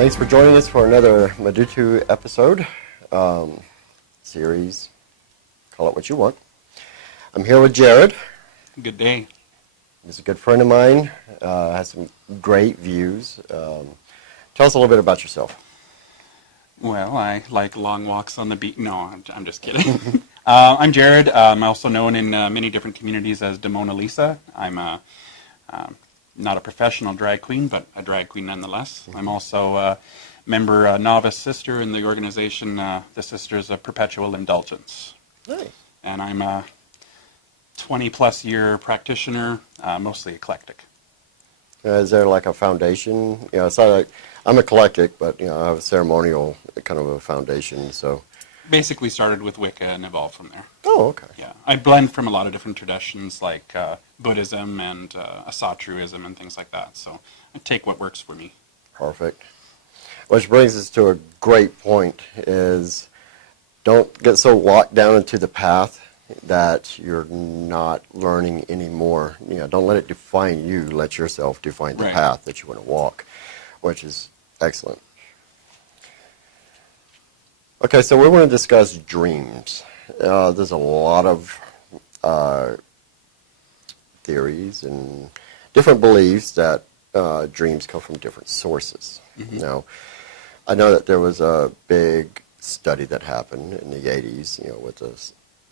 Thanks for joining us for another Madutu episode, series, call it what you want. I'm here with Jared. Good day. He's a good friend of mine, has some great views. Tell us a little bit about yourself. Well, I like long walks on the beach. No, I'm just kidding. I'm Jared. I'm also known in many different communities as Demona Lisa. I'm not a professional drag queen, but a drag queen nonetheless. I'm also a member, novice sister in the organization, the Sisters of Perpetual Indulgence. Nice. And I'm a 20-plus year practitioner, mostly eclectic. Is there like a foundation? You know, it's not like, I'm eclectic, but you know, I have a ceremonial kind of a foundation, so. Basically started with Wicca and evolved from there. Oh, okay. Yeah, I blend from a lot of different traditions like Buddhism and Asatruism and things like that. So I take what works for me. Perfect. Which brings us to a great point is don't get so locked down into the path that you're not learning anymore. You know, don't let it define you. Let yourself define the path that you want to walk, which is excellent. Okay, so we want to discuss dreams. There's a lot of theories and different beliefs that dreams come from different sources. Mm-hmm. Now, I know that there was a big study that happened in the 80s, you know, with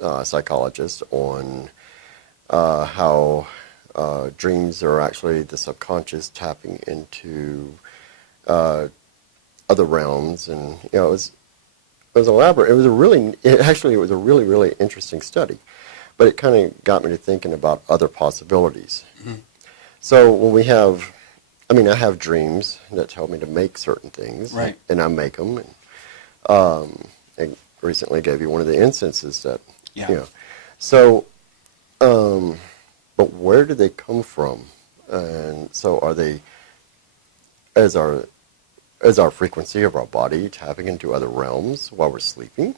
a psychologist on how dreams are actually the subconscious tapping into other realms, and you know, it was elaborate. It was a really interesting study, but it kind of got me to thinking about other possibilities. Mm-hmm. So when we have, I have dreams that tell me to make certain things, right, and I make them. And I recently gave you one of the instances that, yeah. You know, so, but where do they come from? And so are they, as our frequency of our body tapping into other realms while we're sleeping?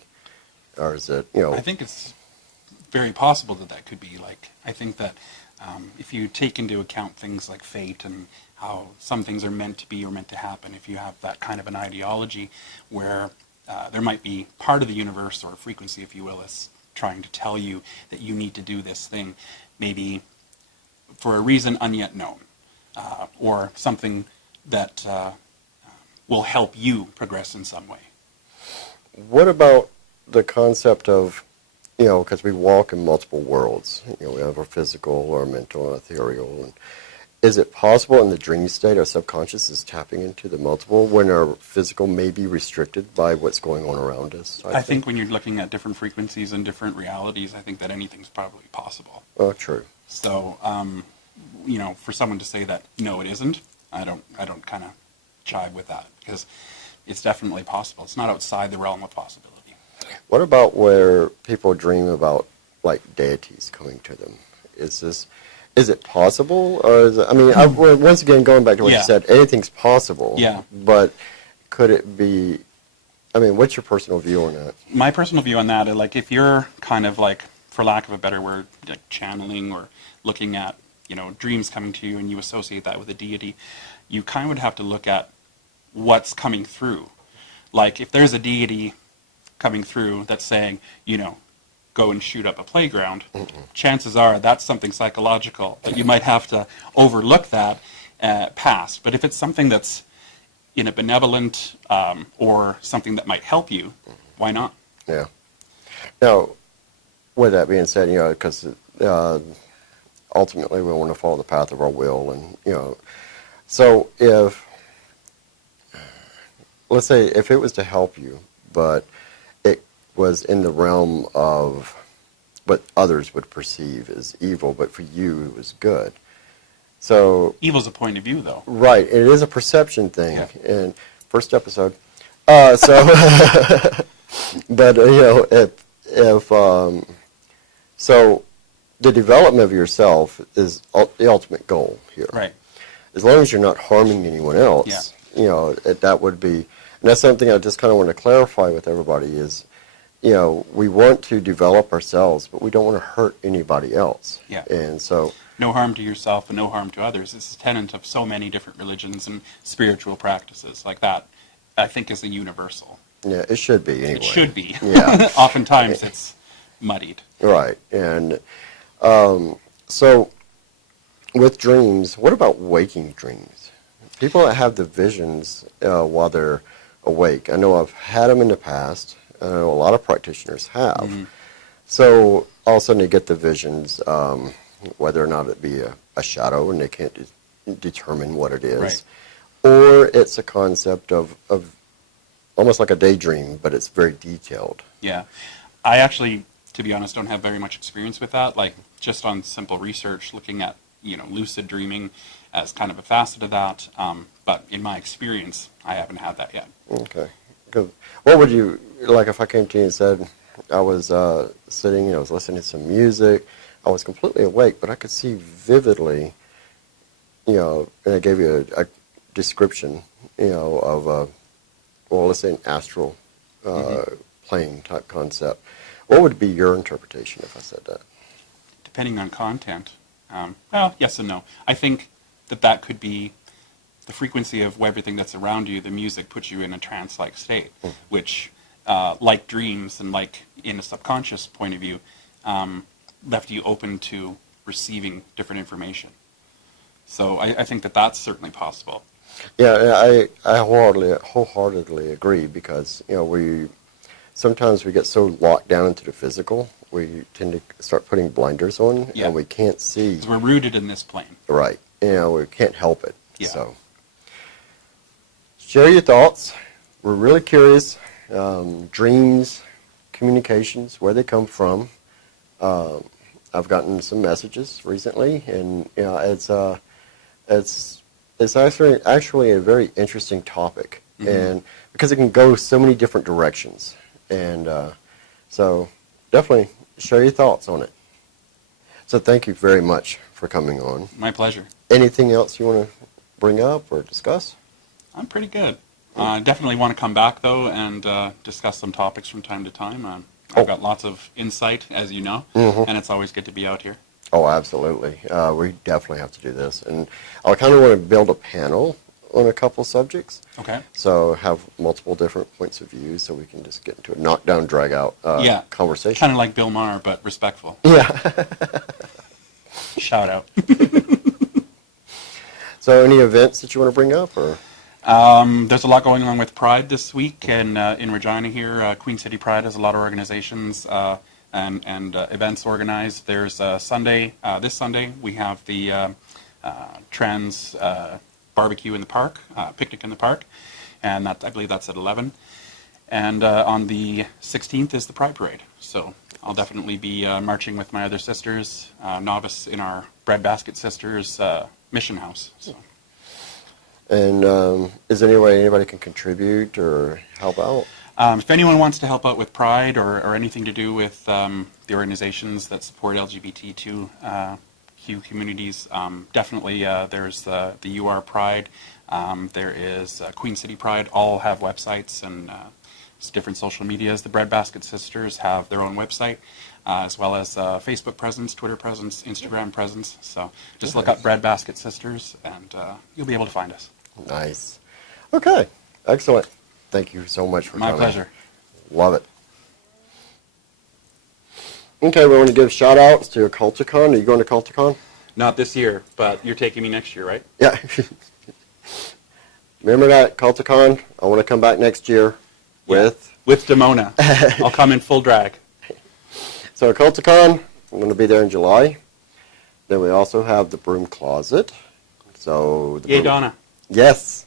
Or is it, you know... I think it's very possible that could be. Like, I think that if you take into account things like fate and how some things are meant to be or meant to happen, if you have that kind of an ideology where there might be part of the universe or frequency, if you will, is trying to tell you that you need to do this thing, maybe for a reason unyet known, or something that... will help you progress in some way. What about the concept of, you know, because we walk in multiple worlds. You know, we have our physical, our mental, and ethereal. And is it possible in the dream state our subconscious is tapping into the multiple when our physical may be restricted by what's going on around us? I think when you're looking at different frequencies and different realities, I think that anything's probably possible. Oh, true. So, you know, for someone to say that, no, it isn't, I don't kind of jive with that, because it's definitely possible. It's not outside the realm of possibility. What about where people dream about like deities coming to them? Is it possible, or is it, once again going back to what you said, anything's possible. Yeah. But could it be? What's your personal view on that? My personal view on that is, like, if you're kind of like, for lack of a better word, like channeling or looking at, you know, dreams coming to you and you associate that with a deity, you kind of would have to look at what's coming through. Like, if there's a deity coming through that's saying, you know, go and shoot up a playground, chances are that's something psychological, but you might have to overlook that past. But if it's something that's in a benevolent or something that might help you, why not? Yeah. Now, with that being said, you know, because ultimately we want to follow the path of our will, and, you know, so let's say if it was to help you, but it was in the realm of what others would perceive as evil, but for you it was good. So evil's a point of view, though. Right, it is a perception thing. Yeah. And first episode, so, but you know, if so, the development of yourself is the ultimate goal here. Right. As long as you're not harming anyone else, you know, that would be, and that's something I just kind of want to clarify with everybody is, you know, we want to develop ourselves, but we don't want to hurt anybody else. Yeah. And so... no harm to yourself and no harm to others. This is a tenet of so many different religions and spiritual practices like that. I think is a universal. Yeah, it should be anyway. It should be. Yeah. Oftentimes it's muddied. Right. And so with dreams, what about waking dreams? People that have the visions while they're awake. I know I've had them in the past. I know a lot of practitioners have. Mm-hmm. So all of a sudden they get the visions, whether or not it be a shadow and they can't determine what it is. Right. Or it's a concept of almost like a daydream, but it's very detailed. Yeah. I actually, to be honest, don't have very much experience with that. Like, just on simple research, looking at, lucid dreaming as kind of a facet of that. But in my experience, I haven't had that yet. Okay. Good. What would you, like if I came to you and said, I was sitting, I was listening to some music, I was completely awake, but I could see vividly, and I gave you a description, of, well, let's say an astral plane type concept. What would be your interpretation if I said that? Depending on content. Well, yes and no. I think that could be the frequency of everything that's around you. The music puts you in a trance-like state, which, like dreams and like in a subconscious point of view, left you open to receiving different information. So I think that's certainly possible. Yeah, I wholeheartedly agree because, sometimes we get so locked down into the physical, we tend to start putting blinders on, Yeah. and we can't see. 'Cause we're rooted in this plane. Right. We can't help it. Yeah. So, share your thoughts. We're really curious. Dreams, communications, where they come from. I've gotten some messages recently, and it's actually a very interesting topic, and because it can go so many different directions, and so definitely share your thoughts on it. So thank you very much for coming on. My pleasure. Anything else you want to bring up or discuss? I'm pretty good. Definitely want to come back, though, and discuss some topics from time to time. I've got lots of insight, as you know, and it's always good to be out here. Oh, absolutely. We definitely have to do this. And I kind of want to build a panel on a couple subjects. Okay. So have multiple different points of view so we can just get into a knockdown, drag out conversation. Kind of like Bill Maher, but respectful. Yeah. Shout out. So any events that you want to bring up? Or? There's a lot going on with Pride this week in Regina here. Queen City Pride has a lot of organizations and events organized. There's Sunday, this Sunday, we have the trans barbecue in the park, picnic in the park, and I believe that's at 11. And on the 16th is the Pride Parade. So I'll definitely be marching with my other sisters, novice in our Breadbasket Sisters mission house. So. And is there any way anybody can contribute or help out? If anyone wants to help out with Pride or anything to do with the organizations that support LGBTQ communities, definitely there's the UR Pride, there is Queen City Pride, all have websites and different social medias. The Breadbasket Sisters have their own website, as well as Facebook presence, Twitter presence, Instagram presence. So just look up Breadbasket Sisters and you'll be able to find us. Nice. Okay. Excellent. Thank you so much for coming. My pleasure. Love it. Okay, we want to give shout-outs to Culticon. Are you going to Culticon? Not this year, but you're taking me next year, right? Yeah. Remember that, Culticon? I want to come back next year with... With Demona. I'll come in full drag. So Culticon, I'm going to be there in July. Then we also have the Broom Closet. So Yay, Donna. Yes.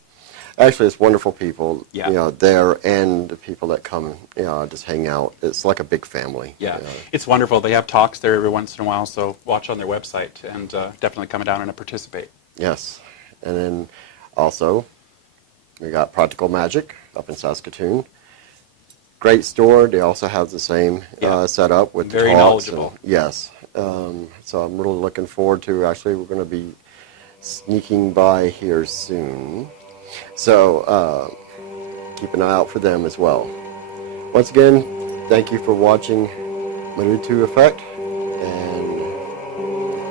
Actually, it's wonderful people, Yeah. there, and the people that come, just hang out. It's like a big family. Yeah, it's wonderful. They have talks there every once in a while, so watch on their website and definitely come down and participate. Yes. And then also, we got Practical Magic up in Saskatoon. Great store. They also have the same setup with Very the talks. knowledgeable. Yes. So I'm really looking forward to, actually, we're going to be sneaking by here soon. So keep an eye out for them as well. Once again, thank you for watching Marutu Effect, and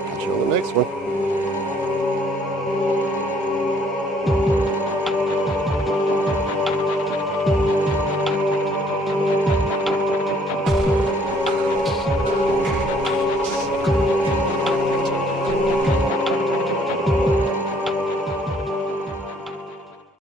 catch you on the next one.